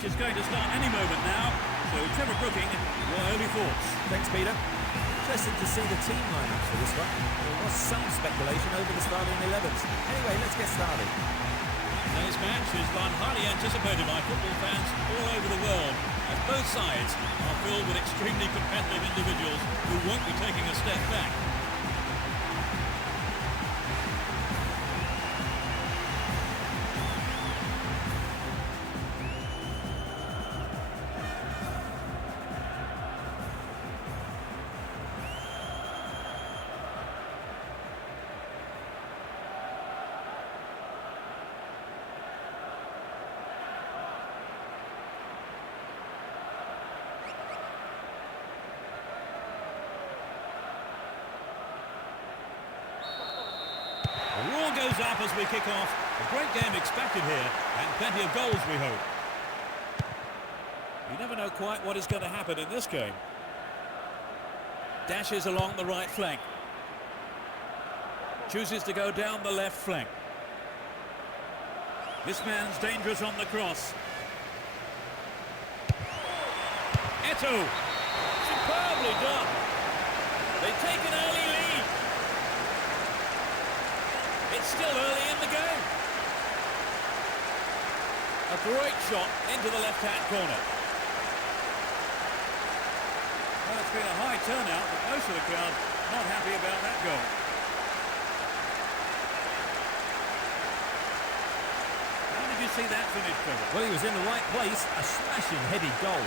It's going to start any moment now, so Trevor Brooking, your early thoughts. Thanks, Peter. Interesting to see the team lineups for this one. There was some speculation over the starting 11s. Anyway, let's get started. Today's match is one highly anticipated by football fans all over the world, as both sides are filled with extremely competitive individuals who won't be taking a step back. The roar goes up as we kick off. A great game expected here, and plenty of goals, we hope. You never know quite what is going to happen in this game. Dashes along the right flank. Chooses to go down the left flank. This man's dangerous on the cross. Eto'o. Superbly done. They take an early lead. It's still early in the game. A great shot into the left-hand corner. Well, it's been a high turnout, but most of the crowd not happy about that goal. How did you see that finish, Trevor? Well, he was in the right place. A smashing headed goal.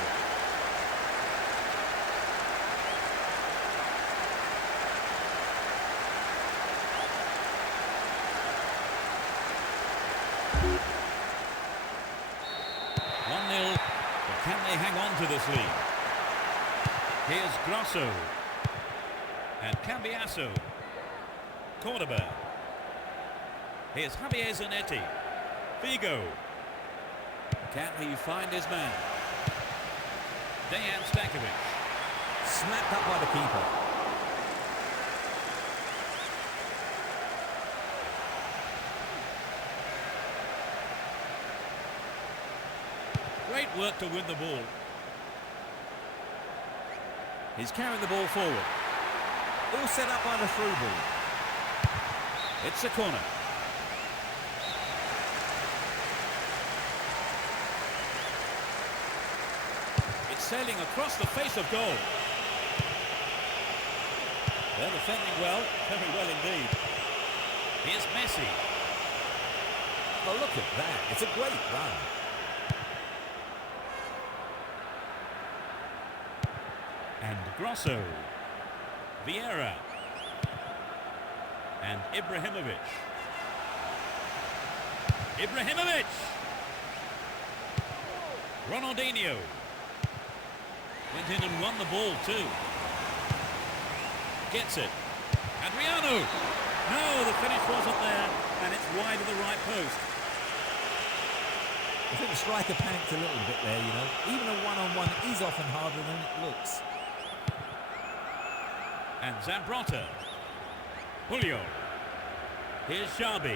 Can they hang on to this lead? Here's Grosso. And Cambiasso. Cordoba. Here's Javier Zanetti. Figo. Can he find his man? Dejan Stankovic. Snapped up by the keeper. Great work to win the ball. He's carrying the ball forward. All set up by the through ball. It's a corner. It's sailing across the face of goal. They're defending well, very well indeed. Here's Messi. Oh, look at that. It's a great run. And Grosso, Vieira, and Ibrahimovic. Ronaldinho. Went in and won the ball too. Gets it. Adriano. No, the finish wasn't there, and it's wide of the right post. I think the striker panicked a little bit there, you know. Even a one-on-one is often harder than it looks. And Zambrotta. Julio. Here's Xabi.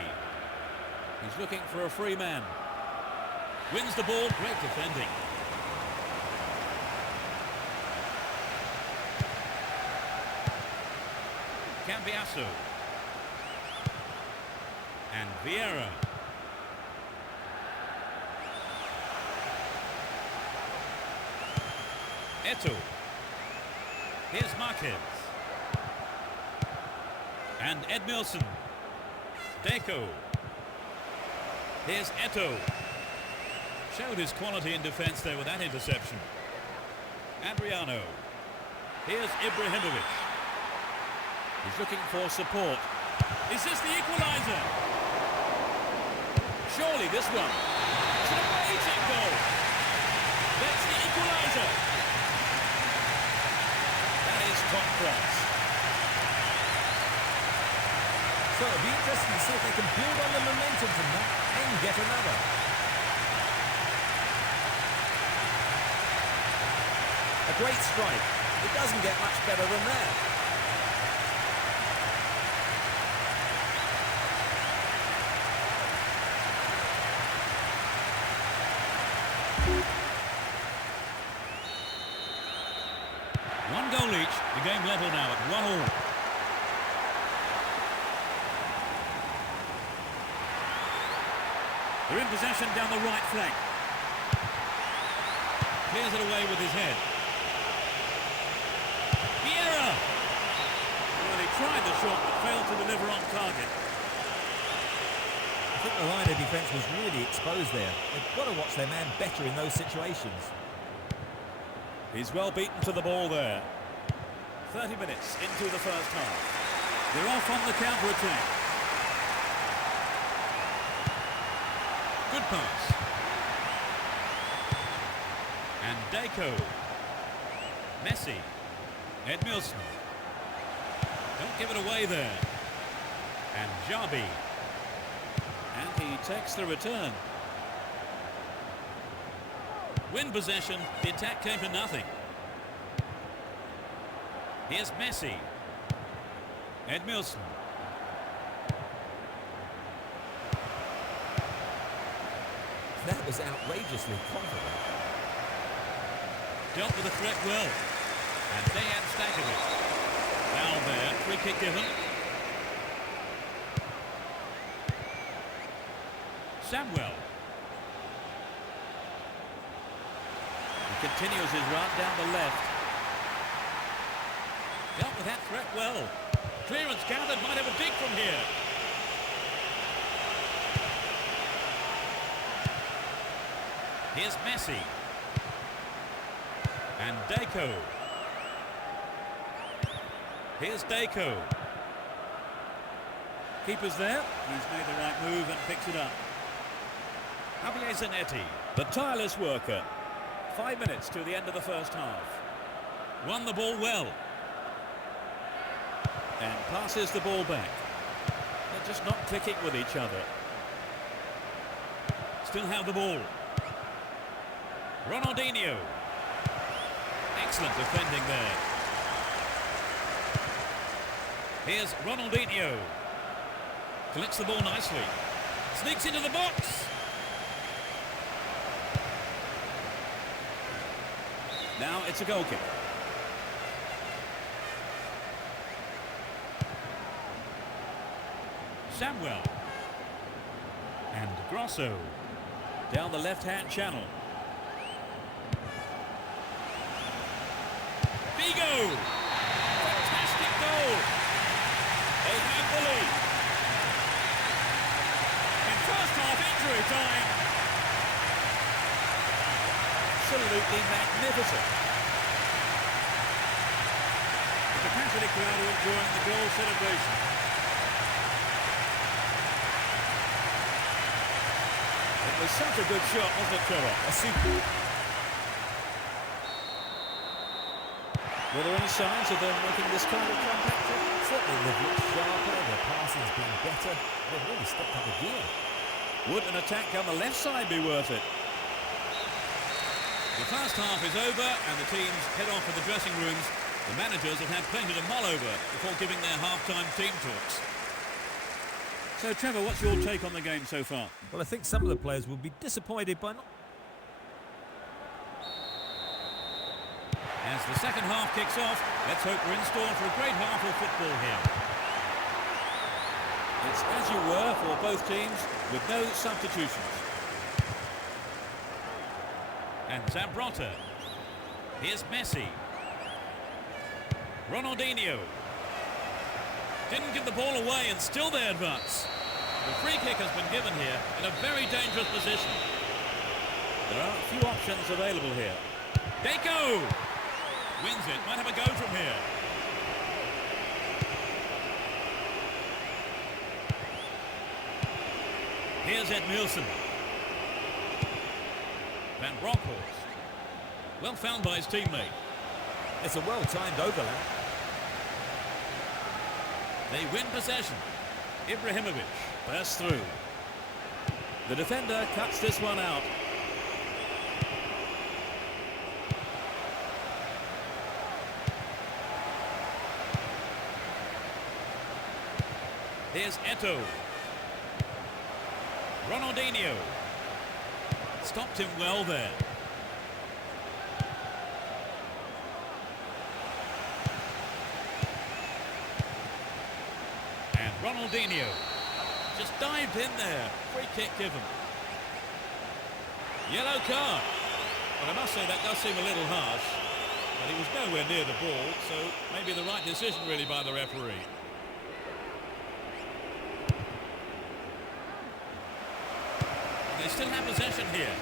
He's looking for a free man. Wins the ball. Great defending. Cambiasso. And Vieira. Eto'o. Here's Marquez. And Edmilson. Deco. Here's Eto'o. Showed his quality in defence there with that interception. Adriano. Here's Ibrahimovic. He's looking for support. Is this the equaliser? Surely this one. It's an amazing goal. That's the equaliser. That is top class. So it'll be interesting to see if they can build on the momentum from that and get another. A great strike. It doesn't get much better than that. goal each. The game level now at 1-1. They're in possession down the right flank. Clears it away with his head. Vieira! Well, he tried the shot but failed to deliver on target. I think the line of defence was really exposed there. They've got to watch their man better in those situations. He's well beaten to the ball there. 30 minutes into the first half. They're off on the counter-attack. Good pass. And Deco. Messi. Edmilson. Don't give it away there. And Jabi. And he takes the return. Win possession. The attack came to nothing. Here's Messi. Edmilson. That was outrageously confident. Dealt with the threat well. And Dejan Stankovic. Foul there. Free kick given. Samuel. He continues his run down the left. Dealt with that threat well. Clearance gathered. Might have a dig from here. Here's Messi. And Deco. Here's Deco. Keeper's there. He's made the right move and picks it up. Javier Zanetti, the tireless worker. 5 minutes to the end of the first half. Won the ball well. And passes the ball back. They're just not clicking with each other. Still have the ball. Ronaldinho. Excellent defending there. Here's Ronaldinho. Collects the ball nicely. Sneaks into the box. Now it's a goal kick. Samuel. And Grosso. Down the left-hand channel. Vigo! Fantastic goal! They have the lead. In first half injury time. Absolutely magnificent. The capacity crowd are enjoying the goal celebration. It was such a good shot, wasn't it, Trevor? A super. Were there any signs of them making this kind of comeback? Certainly they've looked sharper, their passing's been better. They've really stepped up a gear. Would an attack on the left side be worth it? The first half is over and the teams head off to the dressing rooms. The managers have had plenty to mull over before giving their half-time team talks. So, Trevor, what's your take on the game so far? Well, I think some of the players will be disappointed by not... As the second half kicks off, let's hope we're in store for a great half of football here. It's as you were for both teams, with no substitutions. And Zambrotta. Here's Messi. Ronaldinho. Didn't give the ball away and still they advance. The free kick has been given here in a very dangerous position. There are a few options available here. Deco! Wins it, might have a go from here. Here's Edmilson. Van Bronckhorst. Well found by his teammate. It's a well-timed overlap. They win possession. Ibrahimovic bursts through. The defender cuts this one out. Here's Eto'o. Ronaldinho. Stopped him well there. Ronaldinho. Just dived in there. Free kick given. Yellow card. Well, I must say that does seem a little harsh. But he was nowhere near the ball, so maybe the right decision really by the referee. And they still have possession here.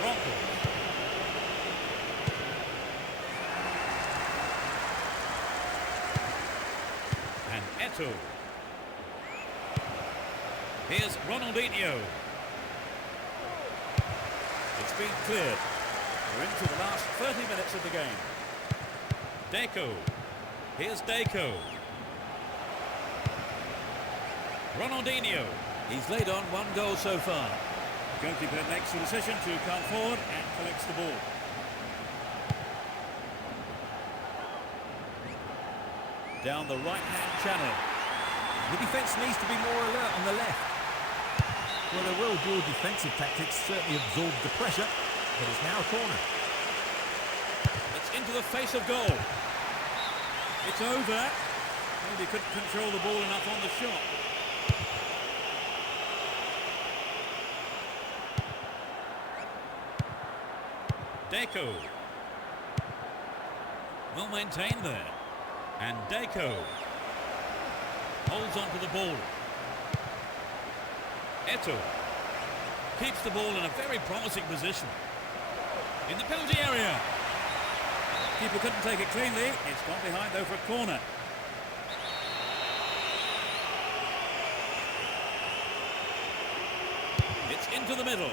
Broncos. And Eto'o. Here's Ronaldinho. It's been cleared. We're into the last 30 minutes of the game. Deco. Here's Deco. Ronaldinho. He's laid on 1 goal so far. The goalkeeper makes the decision to come forward and collects the ball. Down the right-hand channel. The defence needs to be more alert on the left. Well, the well-drilled defensive tactics certainly absorbed the pressure, but it's now a corner. It's into the face of goal. It's over. Maybe couldn't control the ball enough on the shot. Deco. Well maintained there. And Deco holds on to the ball. Eto'o keeps the ball in a very promising position. In the penalty area. Keeper couldn't take it cleanly. It's gone behind though for a corner. It's into the middle.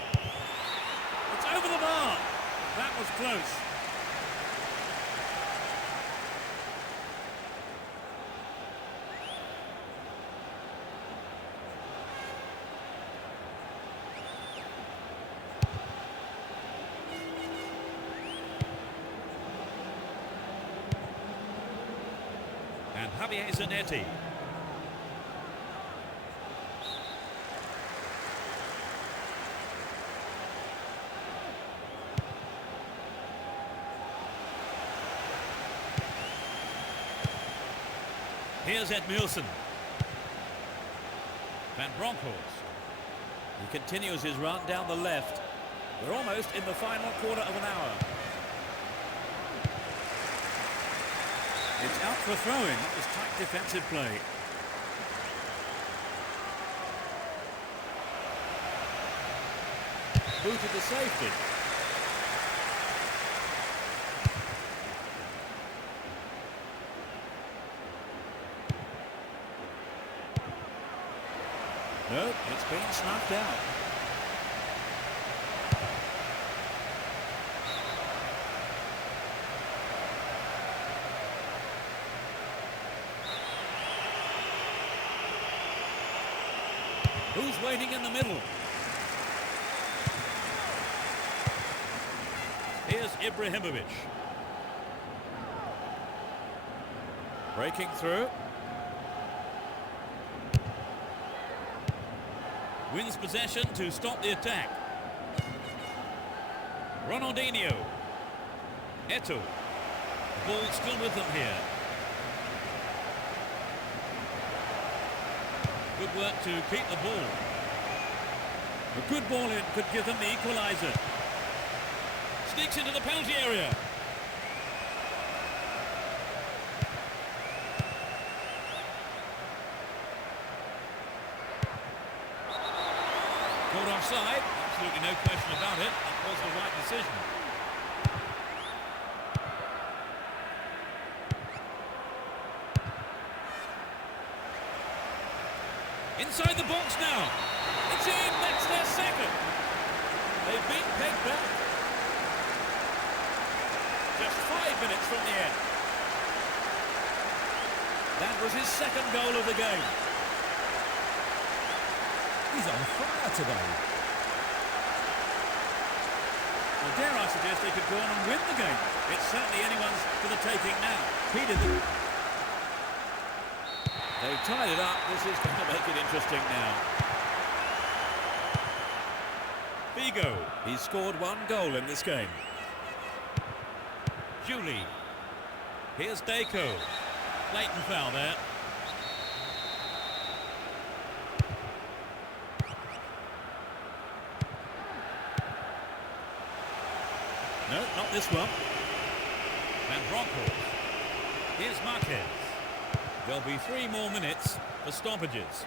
It's over the bar. That was close. And Javier Zanetti. Here's Ed Nielsen. Van Bronckhorst. He continues his run down the left. We're almost in the final quarter of an hour. It's out for a throw-in. That was tight defensive play. Booted to safety. No, it's been snuffed out. Who's waiting in the middle? Here's Ibrahimovic. Breaking through. Wins possession to stop the attack. Ronaldinho. Eto'o. The ball still with them here. Good work to keep the ball. A good ball in could give them the equaliser. Sneaks into the penalty area. Caught offside, absolutely no question about it. That was the right decision. Inside the box now. It's in, that's their second. They've been pegged back. Just 5 minutes from the end. That was his second goal of the game. He's on fire today. Well, dare I suggest they could go on and win the game. It's certainly anyone's for the taking now. Peter, They've tied it up. This is going to make it interesting now. Figo. He's scored 1 goal in this game. Julie. Here's Deco. Blatant foul there. No, not this one. Van Bronckhorst. Here's Marquez. There'll be 3 more minutes for stoppages.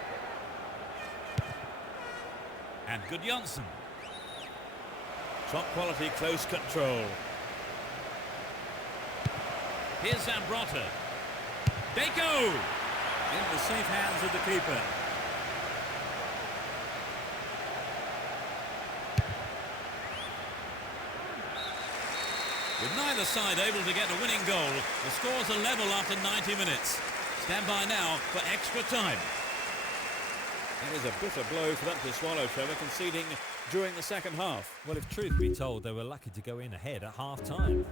And Gudjonsson. Top quality close control. Here's Zambrotta. They go! In the safe hands of the keeper. With neither side able to get a winning goal, the scores are level after 90 minutes. Stand by now for extra time. That is a bitter blow for them to swallow, Trevor, conceding during the second half. Well, if truth be told, they were lucky to go in ahead at half-time.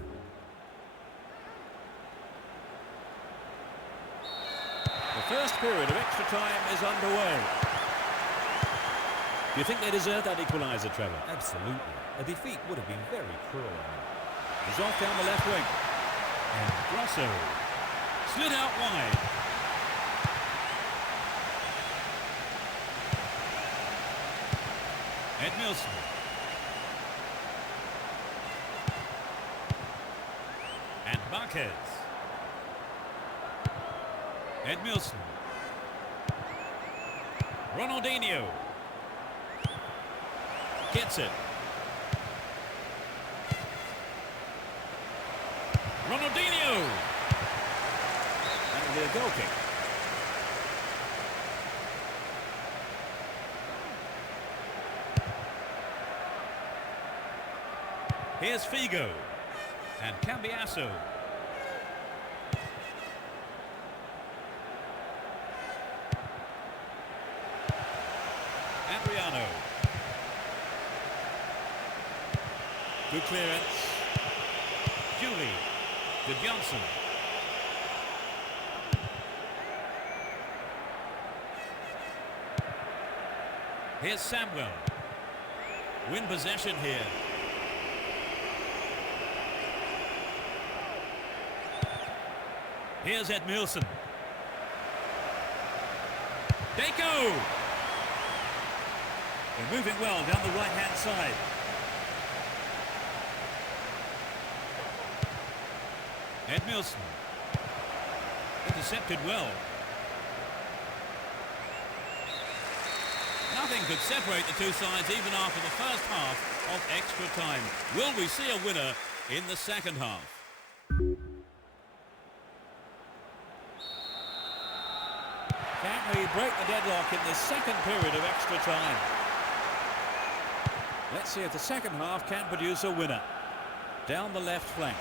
The first period of extra time is underway. Do you think they deserve that equaliser, Trevor? Absolutely. A defeat would have been very cruel. He's off down the left wing. And Grosso slid out wide. Edmilson. And Marquez. Edmilson. Ronaldinho. Gets it. Ronaldinho! That'll be a goal kick. Here's Figo. And Cambiasso. Adriano. Good clearance. Julie. Gudjonsson. Here's Samuel. Win possession here. Here's Edmilson. Deco! They're moving well down the right-hand side. Edmilson. Intercepted well. Nothing could separate the two sides even after the first half of extra time. Will we see a winner in the second half? Can we break the deadlock in this second period of extra time? Let's see if the second half can produce a winner. Down the left flank.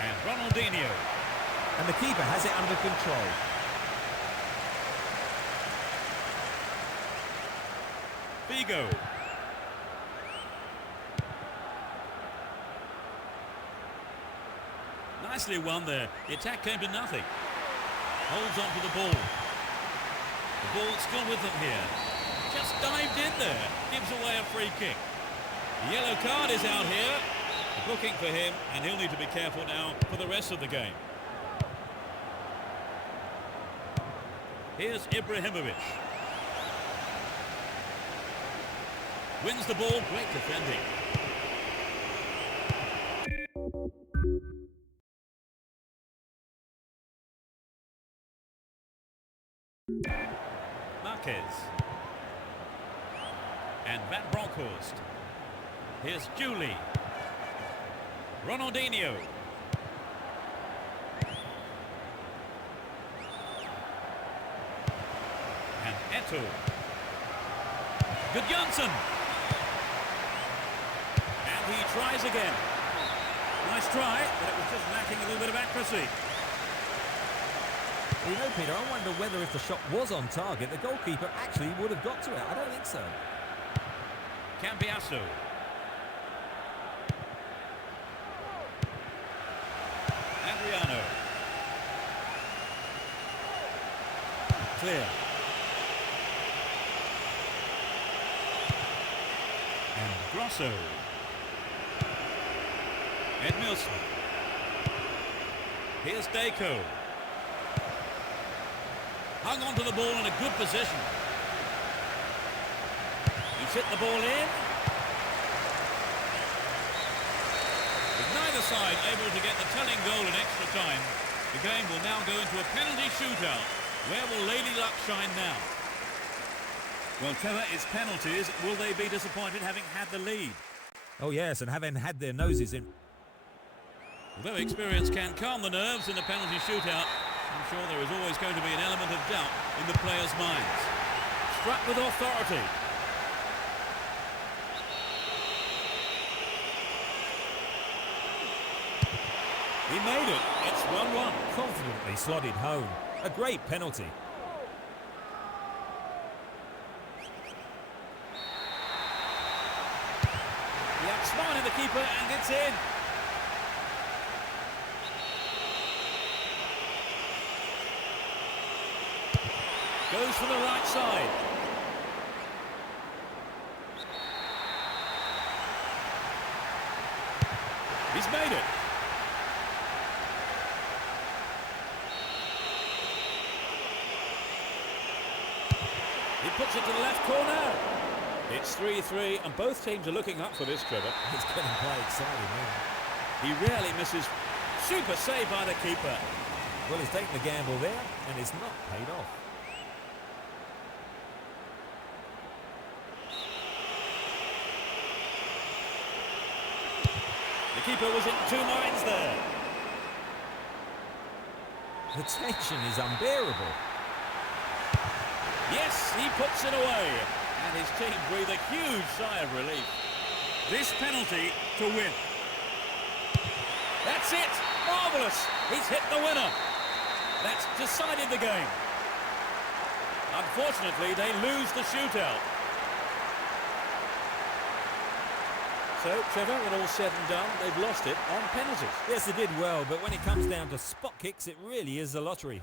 And Ronaldinho. And the keeper has it under control. Figo. Nicely won there. The attack came to nothing. Holds on to the ball. The ball still with them here. Just dived in there. Gives away a free kick. The yellow card is out here. Booking for him, and he'll need to be careful now for the rest of the game. Here's Ibrahimovic. Wins the ball, great defending. Marquez. And Van Bronckhorst. Here's Julie. Ronaldinho. And Eto'o. Gudjonsson. And he tries again. Nice try, but it was just lacking a little bit of accuracy. You know, Peter, I wonder whether if the shot was on target, the goalkeeper actually would have got to it. I don't think so. Cambiasso. Adriano. Clear. And Grosso. Edmilson. Here's Deco. Hung on to the ball in a good position. He's hit the ball in. Neither side able to get the telling goal in extra time. The game will now go into a penalty shootout. Where will Lady Luck shine now? Well, Trevor, it's penalties. Will they be disappointed having had the lead? Oh yes, and having had their noses in. Although experience can calm the nerves in a penalty shootout, I'm sure there is always going to be an element of doubt in the players' minds. Struck with authority. He made it. It's 1-1. Confidently slotted home. A great penalty. He outsmarted the keeper and it's in. Goes for the right side. He's made it. He puts it to the left corner. It's 3-3 and both teams are looking up for this, Trevor. It's getting quite exciting now. He rarely misses. Super save by the keeper. Well, he's taken the gamble there and it's not paid off. The keeper was in two minds there. The tension is unbearable. Yes, he puts it away. And his team breathe a huge sigh of relief. This penalty to win. That's it. Marvellous. He's hit the winner. That's decided the game. Unfortunately, they lose the shootout. So, Trevor, when all's said and done, they've lost it on penalties. Yes, they did well, but when it comes down to spot kicks, it really is a lottery.